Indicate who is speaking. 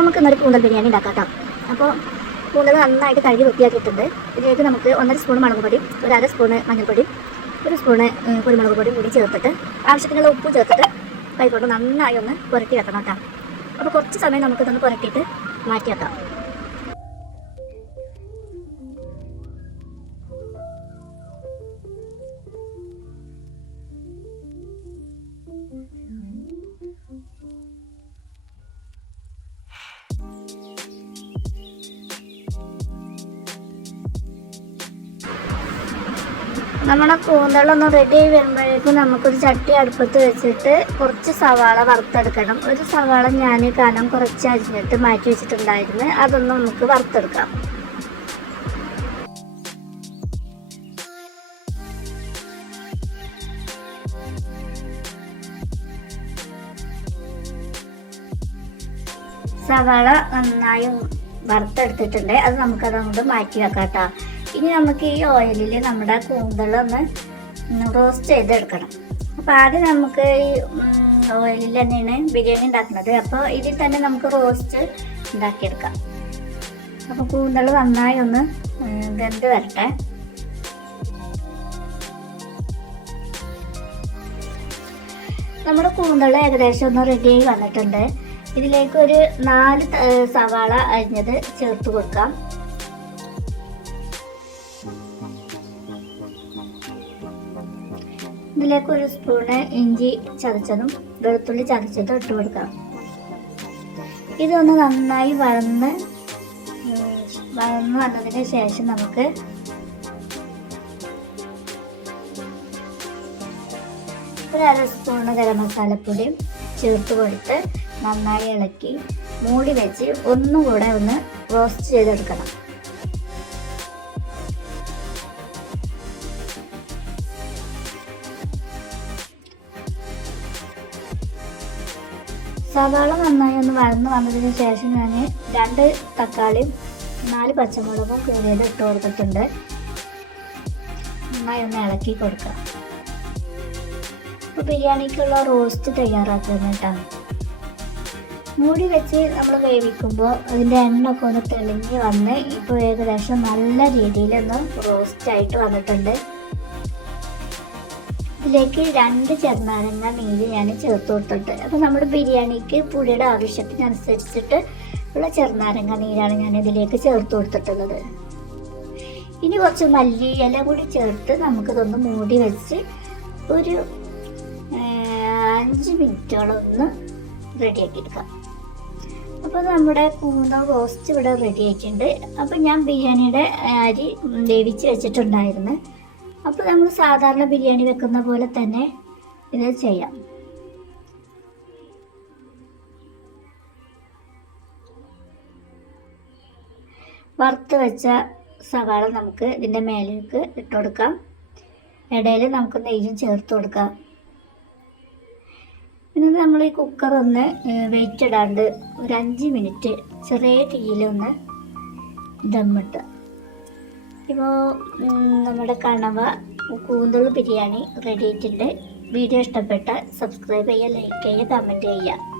Speaker 1: നമുക്ക് ഇന്നൊരു കൂന്തൽ ബിരിയാണി ഉണ്ടാക്കാം. അപ്പോൾ കൂന്തൽ നന്നായിട്ട് കഴുകി വൃത്തിയാക്കിയിട്ടുണ്ട്. ഇതിലേക്ക് നമുക്ക് ഒന്നര സ്പൂൺ മുളക് പൊടി ഒരു അര സ്പൂണ് മഞ്ഞൾപ്പൊടി ഒരു സ്പൂണ് കുരുമുളക് പൊടിയും കൂടി ചേർത്തിട്ട് ആവശ്യത്തിനുള്ള ഉപ്പ് ചേർത്തിട്ട് കൈകൊണ്ട് നന്നായി ഒന്ന് പുരട്ടി വെക്കണം കേട്ടോ. അപ്പോൾ കുറച്ച് സമയം നമുക്കിതൊന്ന് പുരട്ടിയിട്ട് മാറ്റി വെക്കാം നമ്മുടെ കൂന്തളൊന്ന് റെഡി ആയി വരുമ്പോഴേക്കും നമുക്കൊരു ചട്ടി അടുപ്പത്ത് വെച്ചിട്ട് കുറച്ച് സവാള വറുത്തെടുക്കണം. ഒരു സവാള ഞാൻ കനം കുറച്ച് അരിഞ്ഞിട്ട് മാറ്റി വെച്ചിട്ടുണ്ടായിരുന്നു. അതൊന്ന് നമുക്ക് വറുത്തെടുക്കാം. സവാള നന്നായി വറുത്തെടുത്തിട്ടുണ്ട്. അത് നമുക്കത് അങ്ങോട്ട് മാറ്റി വെക്കാം കേട്ടോ ഇനി നമുക്ക് ഈ ഓയിലിൽ നമ്മുടെ കൂന്തളൊന്ന് റോസ്റ്റ് ചെയ്തെടുക്കണം. അപ്പോൾ ആദ്യം നമുക്ക് ഈ ഓയിലിൽ തന്നെയാണ് ബിരിയാണി ഉണ്ടാക്കുന്നത്. അപ്പോൾ ഇതിൽ തന്നെ നമുക്ക് റോസ്റ്റ് ഉണ്ടാക്കിയെടുക്കാം. അപ്പോൾ കൂന്തൾ നന്നായി ഒന്ന് വെന്ത് വരട്ടെ. നമ്മുടെ കൂന്തൾ ഏകദേശം ഒന്ന് റെഡിയായി വന്നിട്ടുണ്ട്. ഇതിലേക്ക് ഒരു നാല് സവാള അരിഞ്ഞത് ചേർത്ത് കൊടുക്കാം. ഇതിലേക്ക് ഒരു സ്പൂണ് ഇഞ്ചി ചതച്ചതും വെളുത്തുള്ളി ചതച്ചതും ഇട്ട് കൊടുക്കാം. ഇതൊന്ന് നന്നായി വഴന്ന് വളർന്ന് വന്നതിന് ശേഷം നമുക്ക് ഒരു അര സ്പൂണ് ഗരം മസാലപ്പൊടിയും ചേർത്ത് കൊടുത്ത് നന്നായി ഇളക്കി മൂടി വെച്ച് ഒന്നും കൂടെ ഒന്ന് റോസ്റ്റ് ചെയ്തെടുക്കണം. സവാള നന്നായി ഒന്ന് വഴന്ന് വന്നതിന് ശേഷം ഞാൻ രണ്ട് തക്കാളിയും നാല് പച്ചമുളകും കീറിയത് ഇട്ട് കൊടുത്തിട്ടുണ്ട്. നന്നായി ഒന്ന് ഇളക്കി കൊടുക്കുക ഇപ്പോൾ ബിരിയാണിക്കുള്ള റോസ്റ്റ് തയ്യാറാക്കുന്നത് കേട്ടോ. മൂടി വെച്ച് നമ്മൾ വേവിക്കുമ്പോൾ അതിന്റെ എണ്ണൊക്കെ ഒന്ന് തെളിഞ്ഞ് വന്ന് ഇപ്പോൾ ഏകദേശം നല്ല രീതിയിലൊന്ന് റോസ്റ്റ് ആയിട്ട് വന്നിട്ടുണ്ട്. ഇതിലേക്ക് രണ്ട് ചെറുനാരങ്ങ നീര് ഞാൻ ചേർത്ത് കൊടുത്തിട്ട് അപ്പോൾ നമ്മുടെ ബിരിയാണിക്ക് പുളിയുടെ ആവശ്യത്തിനനുസരിച്ചിട്ട് ഉള്ള ചെറുനാരങ്ങ നീരാണ് ഞാൻ ഇതിലേക്ക് ചേർത്ത് കൊടുത്തിട്ടുള്ളത്. ഇനി കുറച്ച് മല്ലി ഇല കൂടി ചേർത്ത് നമുക്കിതൊന്ന് മൂടി വെച്ച് ഒരു അഞ്ച് മിനിറ്റോളം ഒന്ന് റെഡിയാക്കി എടുക്കാം അപ്പോൾ നമ്മുടെ കൂന്ന റോസ്റ്റ് ഇവിടെ റെഡി ആയിട്ടുണ്ട് അപ്പോൾ ഞാൻ ബിരിയാണിയുടെ അരി വേവിച്ച് വെച്ചിട്ടുണ്ടായിരുന്നു. അപ്പോൾ നമ്മൾ സാധാരണ ബിരിയാണി വെക്കുന്ന പോലെ തന്നെ ഇത് ചെയ്യാം. വറുത്ത് വെച്ച സവാള നമുക്ക് ഇതിന്റെ മേലേക്ക് ഇട്ട് കൊടുക്കാം. ഇടയിൽ നമുക്ക് നെയ്യും ചേർത്ത് കൊടുക്കാം. ഇനി നമ്മൾ ഈ കുക്കർ ഒന്ന് വെയിറ്റ് ഇടാണ്ട് ഒരു അഞ്ച് മിനിറ്റ് ചെറിയ തീയിലൊന്ന് ദമ്മിട്ട് ഇപ്പോൾ നമ്മുടെ കണവ കൂന്തൾ ബിരിയാണി റെഡി ആയിട്ടുണ്ട്. വീഡിയോ ഇഷ്ടപ്പെട്ടാൽ സബ്സ്ക്രൈബ് ചെയ്യുക ലൈക്ക് ചെയ്യുക കമന്റ് ചെയ്യുക.